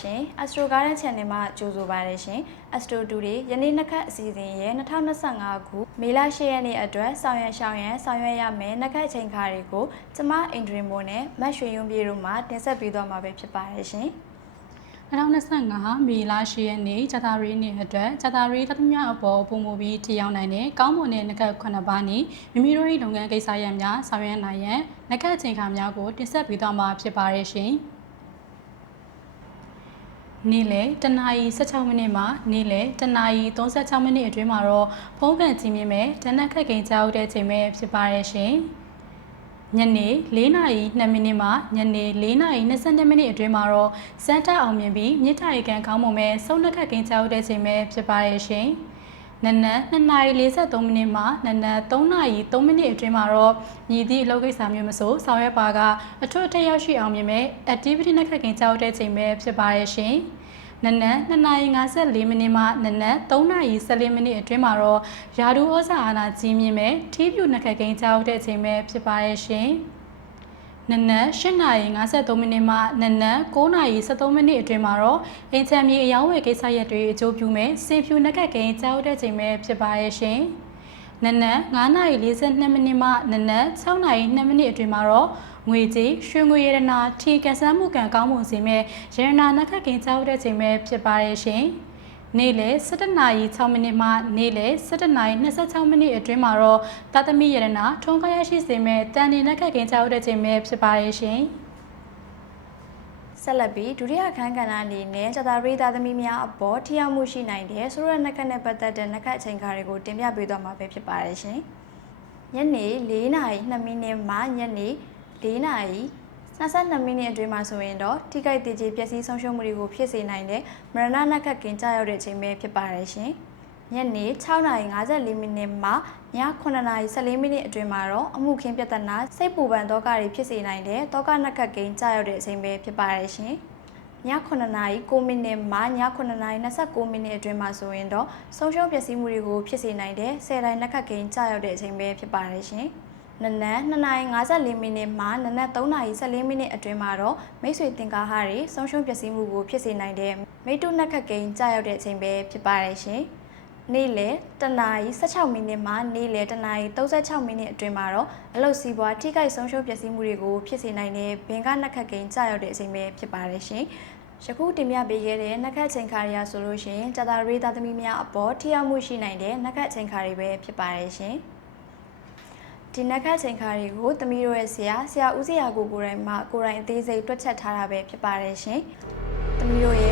ရှင် Astro Garden Channel မှာကြိုဆိုပါရရှင် Astro 2တွေယနေ့နှစ်ခတ်အစီအစဉ်ရဲ့2025ခုမေလ10ရက်နေ့အတွက်ဆောင်ရွက်ရမယ်နှစ်ခတ်ချိန်ခါတွေကိုကျမအင်ဒရီမိုနဲ့မတ်ရွှေယုံပြေတို့မှတင်ဆက်ပေးသွားမှာပဲဖြစ်ပါရရှင်2025မေလ10ရက်နေ့ဂျာတာရီနေ့အတွက်ဂျာတာရီသတ္တမြအပေါ်ပုံမူပြီးထီရောက်နိုင်တဲ့ကောင်းမွန်တဲ့နဂတ်9ပါးနဲ့မိမိတို့၏လုပ်ငန်းကိစ္စရပ်များဆောင်ရွက်နိုင်ရန်နဂတ်ချိန်ခါများကိုတင်ဆက်ပေးသွားမှာဖြစ်ပါရရှင်နေ့လယ်တနာရီ16မိနစ်မှနေ့လယ်တနာရီ36မိနစ်အတွင်းမှာတော့ဖုန်းကန်ကြီးမြင့်မဲ့ဒဏ္ဍခက်ကိန်းကြားဦးတဲ့ချိန်ပဲဖြစ်ပါရရှင်ညနေ4နာရီ2မိနစ်မှညနေ4နာရီ22မိနစ်အတွင်းမှာတော့စမ်းတက်အောင်မြင်ပြီးမြစ်ထရီကန်ခေါင်းပုံမဲ့စုံနှက်ခက်ကိန်းကြားဦးတဲ့ချိန်ပဲဖြစ်ပါရရှင်နနက်2နာရီ43မိနစ်မှနနက်3နာရီ3မိနစ်အတွင်းမှာတော့မြည်သည့်အလုပ်ကိစ္စမျိုးမဆိုဆောင်ရွက်ပါကအထွတ်အထိပ်ရောက်ရှိအောင်မြင်မဲ့ activity နှက်ခက်ကိန်းကြားဦးတဲ့ချိန်ပဲဖြစ်ပါရရှင်နနက်2နာရီ54မိနစ်မှနနက်3နာရီ14မိနစ်အတွင်းမှာတော့ယာဒူဩဇာအာဏာကြီးမြင့်မဲ့ထီးပြူနှက်ခက်ကိန်းကြားဦးတဲ့အချိန်ပဲဖြစ်ပါရဲ့ရှင်နနက်8နာရီ53မိနစ်မှနနက်9နာရီ13မိနစ်အတွင်းမှာတော့အင်ချမ်မီအယောင်းဝယ်ကိစ္စရပ်တွေအကျိုးပြုမဲ့စင်ဖြူနှက်ခက်ကိန်းကြားဦးတဲ့အချိန်ပဲဖြစ်ပါရဲ့ရှင်နနက်9နာရီ42မိနစ်မှနနက်6နာရီ2မိနစ်အတွင်းမှာတော့ငွေကြေးရွှေငွေရတနာထီကန်ဆန်းမှုကံကောင်းမွန်စေမဲ့ရတနာနက်ခတ်ကင်ကြားဦးတဲ့ချိန်ပဲဖြစ်ပါရဲ့ရှင်နေ့လယ်17နာရီ6မိနစ်မှနေ့လယ်17နာရီ26မိနစ်အတွင်းမှာတော့တာသမီရတနာထုံးခါရရှိစေမဲ့တန်နေနက်ခတ်ကင်ကြားဦးတဲ့ချိန်ပဲဖြစ်ပါရဲ့ရှင်ဆက်လက်ပြီးဒုတိယခန်းကဏ္ဍအနေနဲ့ဂျာတာရီသားသမီးများအပေါ်ထိရောက်မှုရှိနိုင်တဲ့ဆိုရနက်ခတ်နဲ့ပတ်သက်တဲ့နက်ခတ်အချိန်ခါတွေကိုတင်ပြပေးသွားမှာပဲဖြစ်ပါတယ်ရှင်ညနေ4နာရီ2မိနစ်မှညနေ4နာရီ22မိနစ်အတွင်းမှာဆိုရင်တော့ထိခိုက်ဒေကျေပျက်စီးဆုံးရှုံးမှုတွေကိုဖြစ်စေနိုင်တဲ့မရဏနက်ခတ်ကင်ကြားရောက်တဲ့အချိန်ပဲဖြစ်ပါတယ်ရှင်ညနေ6နာရီ54မိနစ်မှည9နာရီ14မိနစ်အတွင်းမှာတော့အမှုခင်းပြဿနာစိတ်ပူပန်သောကတွေဖြစ်စေနိုင်တဲ့သောကနက်ခတ်ကင်ကြားရောက်တဲ့အချိန်ပဲဖြစ်ပါတယ်ရှင်ည9နာရီ9မိနစ်မှည9နာရီ29မိနစ်အတွင်းမှာဆိုရင်တော့ဆုံးရှုံးပျက်စီးမှုတွေကိုဖြစ်စေနိုင်တဲ့10တိုင်းနက်ခတ်ကင်ကြားရောက်တဲ့အချိန်ပဲဖြစ်ပါတယ်ရှင်နနက်2နာရီ54မိနစ်မှနနက်3နာရီ14မိနစ်အတွင်းမှာတော့မိတ်ဆွေတင်ကားဟာတွေဆုံးရှုံးပျက်စီးမှုကိုဖြစ်စေနိုင်တဲ့မိတုနက်ခတ်ကိန်းကြာရောက်တဲ့အချိန်ပဲဖြစ်ပါတယ်ရှင်။နေ့လယ်1နာရီ16မိနစ်မှနေ့လယ်1နာရီ36မိနစ်အတွင်းမှာတော့အလုတ်စီးပွားထိခိုက်ဆုံးရှုံးပျက်စီးမှုတွေကိုဖြစ်စေနိုင်တဲ့ဘင်္ဂနက်ခတ်ကိန်းကြာရောက်တဲ့အချိန်ပဲဖြစ်ပါတယ်ရှင်။ယခုတင်ပြပေးခဲ့တဲ့နက်ခတ်ချိန်ခါရီယာဆိုလို့ရှိရင်ဂျာတာရီသားသမီးများအပေါ်ထိရောက်မှုရှိနိုင်တဲ့နက်ခတ်ချိန်ခါတွေပဲဖြစ်ပါတယ်ရှင်။ဒီနက်ခတ်ချိန်ခါတွေကိုသမီးတို့ရဲ့ဆရာဦးစရာကိုယ်တိုင်မှကိုယ်တိုင်အသေးစိတ်တွက်ချက်ထားတာပဲဖြစ်ပါတယ်ရှင်။သမီးတို့ရဲ့